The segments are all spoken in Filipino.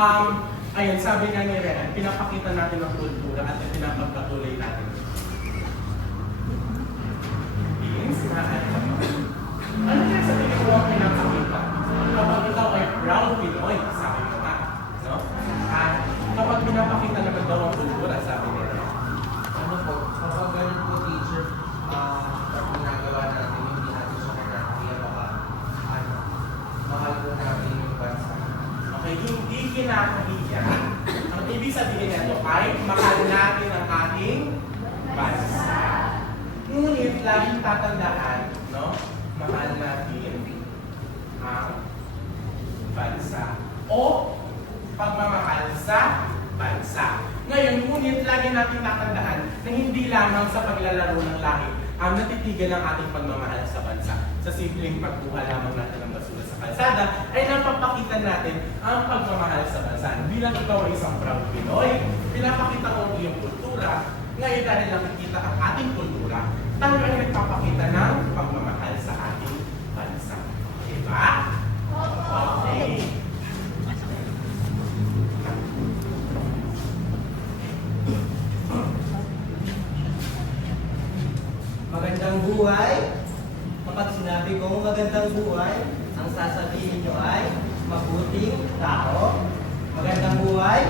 Ayun, sabi nga ni Rehan, pinapakita natin ang kultura at pinapagpatuloy natin. Beings na ano kaya sa tingin mo ang pinapakita? Kapag ikaw ay proud Pinoy, sabi mo nga. No? At kapag pinapakita naman daw ang kultura, sabi ni Rehan. Ano po, kapag ganun po teacher, pag ginagawa natin, hindi natin siya kaya baka, mahal po natin yung bansa. Okay, hindi kinakahiya. Ang ibig sabihin nito ay mahal natin ang ating bansa. Ngunit laging tatandaan, no? Mahal natin ang bansa o pagmamahal sa bansa. Ngayon, ngunit lagi natin tatandaan na hindi lamang sa paglalaro ng lahi ang natitigan ang ating pagmamahal sa bansa. Sa simpleng pagkuha lamang natin ng basura sa kalsada, ay napapakita natin ang pagmamahal sa bansa. Bilang ikaw ay isang proud Pinoy, pinapakita mo ang iyong kultura. Ngayon dahil nakikita ang ating kultura, tayo ay nagpapakita ng pagmamahal sa ating bansa. Diba? Okay. Magandang buhay. Kapag sinabi kong magandang buhay, ang sasabihin nyo ay mabuting tao. Magandang buhay.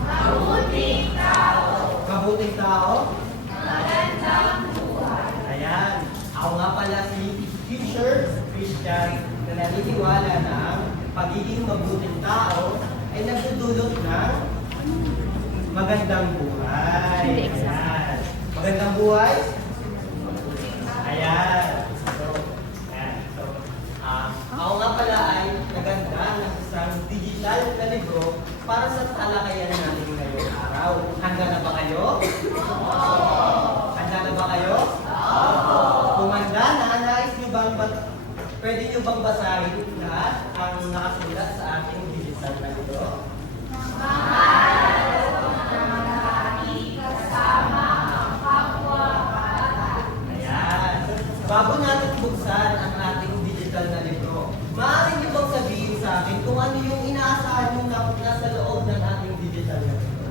Mabuting tao. Mabuting tao. Magandang buhay. Ayan. Ako nga pala si Teacher Christian na naniniwala na ang pagiging mabuting tao ay nagdudulot ng magandang buhay. Ayan. Magandang buhay. Ayan. Ako nga pala ay naganda ng isang digital na libro para sa talakayan natin ngayong araw. Handa na ba kayo? Handa na ba kayo? Kung handa na, nais nyo bang pwede nyo bang basahin lahat ang nakasulat sa ating digital na libro? Bago natin buksan ang ating digital na libro, maaari niyo bang sabihin sa akin kung ano yung inaasahan yung nasa loob ng ating digital na libro?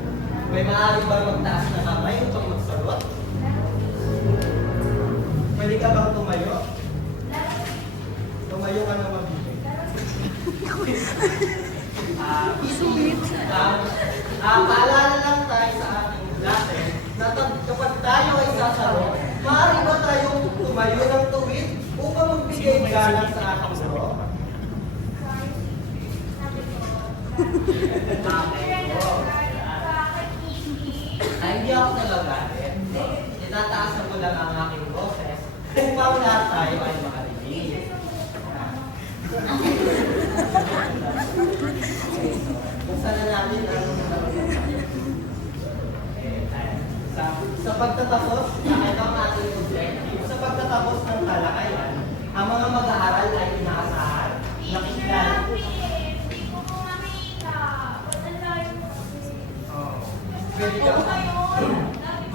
May maaari ba magtaas na kamay upang magsagot? Pwede ka bang tumayo? Tumayo ka na mabibig. Paalala lang tayo sa ating lesson na kapag tayo ay sasaro, maaari ba tayong tumayo ng tuwid upang magbigay galang sa ating guro? Ay, hindi ako nagagalit. Tinataasan ko lang ang aking boses upang lahat tayo ay makarinig. Buksan na natin ang sa pagtatapos, nakita ang ating objective. Sa pagtatapos ng talakayan, ang mga mag-aaral ay inaasahan. Nakikilala. Hindi ko po makita. Wala tayo kasi. Pwede ka.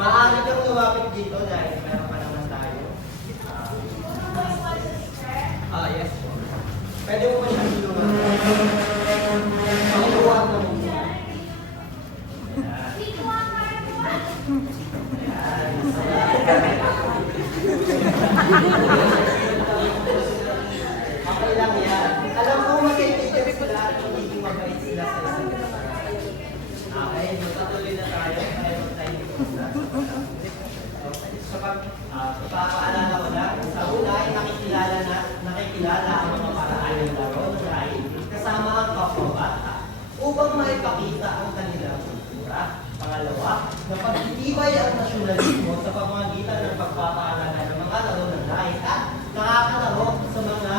Maaari kang lumapit dito dahil meron pa naman tayo. Yes po. Pwede mo ba siyang tulungan? Makiluwag na mo. Okay lang yan. Alam ko magkaibigan sila at hindi mabait sila sa isa't isa. Okay, magpatuloy na tayo. Ayaw tayo sa pagpapaalala ko lang, sa una ay nakikilala ang mga paraan ng laro ng lahi kasama ang kapwa-bata upang maipakita ang kanilang kultura. Pangalawa, na pagtitibay ang nasyonalismo sa pamamagitan ng pagpapaalala ng mga laro ng lahi at nakakalaro sa mga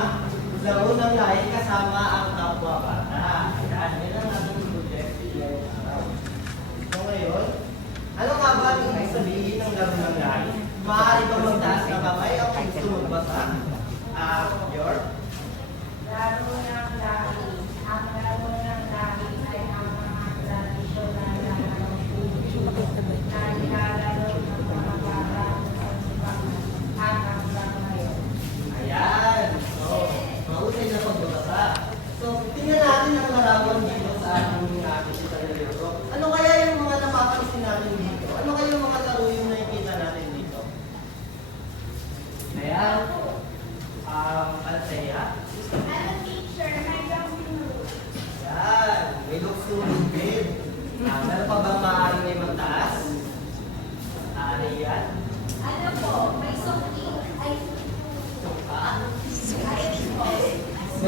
laro ng lahi kasama ang kapwa-bata. Ayan, yan ang ating objective ngayong araw. So ngayon, ano nga ba ang ibig sabihin ng laro ng lahi? Maaari bang magtaas ng kamay o kung gusto magbasa? Your? Laro ng lahi. Ang laro ng lahi ay ang mga tradisyonal na laro na nilalaro ng mga bata hanggang ngayon. Ayan. So, mahusay na pagbabasa. So, tingnan natin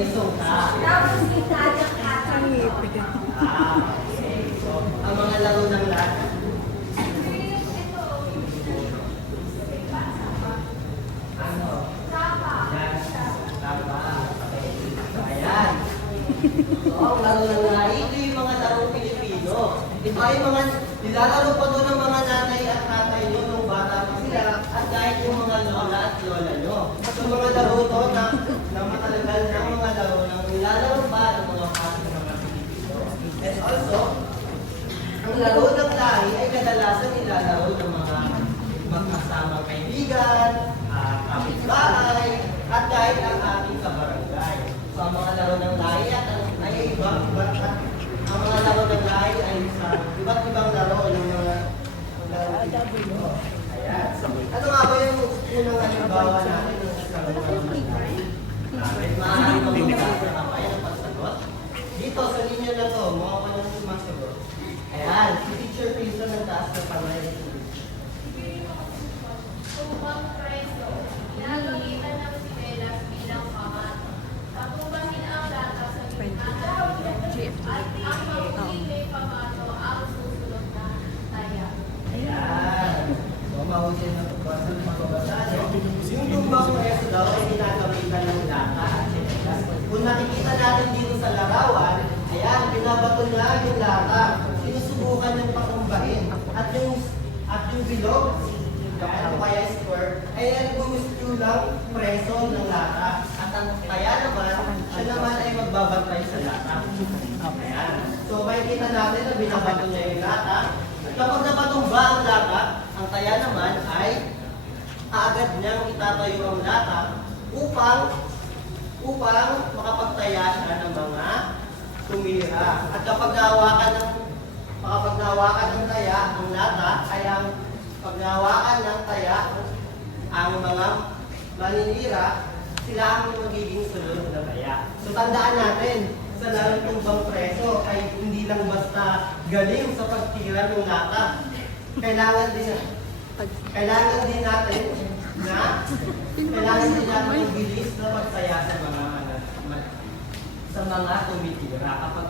may sungka. Tapos itadyak-hatak ko. Okay. So, ang mga laro ng lata. Ano? Yan. Tama. Okay. So, ayan. So, ang laro ng lata, ito yung mga laro Pilipino. Iba yung mga nilalaro pa doon ng mga nanay at tatay nyo nung bata pa sila at kahit yung mga lola at lola nyo. So, mga laro to na matalagal na mga laro na nilalaro pa ng mga pati ng mga Pilipino. And also, ang laro ng lahi ay kadalasan nilalaro ng mga magkasamang kaibigan, kapitbahay, at kahit ang ating kabarangay. So, ang mga laro ng lahi ay iba at ang mga laro ng lahi ay sa iba't ibang laro ng mga laro Pilipino. Ayan. Ano nga ba yung unang halimbawa natin ng isang laro ng lahi? Maaari mo magkakapay ng pagsagot. Dito sa linya na to, mga walang sumasagot. Ayan, si Teacher Pilson ng taas na panay. Upang preso, ginagamitan ng sinelas bilang pamato. Patubahin ang data sa gitna at ang pagpili pamato ang susunod na taya. Ayan. So, mahusay na pagbasa ng magbabasa. Yung tumbang preso daw ay ginagamitan ng data at sinelas. Kung nakikita natin dito sa larawan, ayan, binabato na yung lata. Sinusubukan yung patumbahin. At yung bilog, o kaya square, ay nag-gusto lang preso ng lata. At ang kaya naman, siya naman ay magbabantay sa lata. Ayan. So, makikita natin na binabato niya yung lata. At kapag napatumba ang lata, ang taya naman ay agad niyang itatayo ang lata upang makapagtaya siya ng mga tumira. At kapag nahawakan ng taya ang lata, ay ang pag nahawakan ng taya ang mga maninira, sila ang magiging sunod na taya. So tandaan natin, sa larong tumbang preso ay hindi lang basta galing sa pagtira ng lata. Kailangan din natin bilis na magtaya sa mga tumitira. Kapag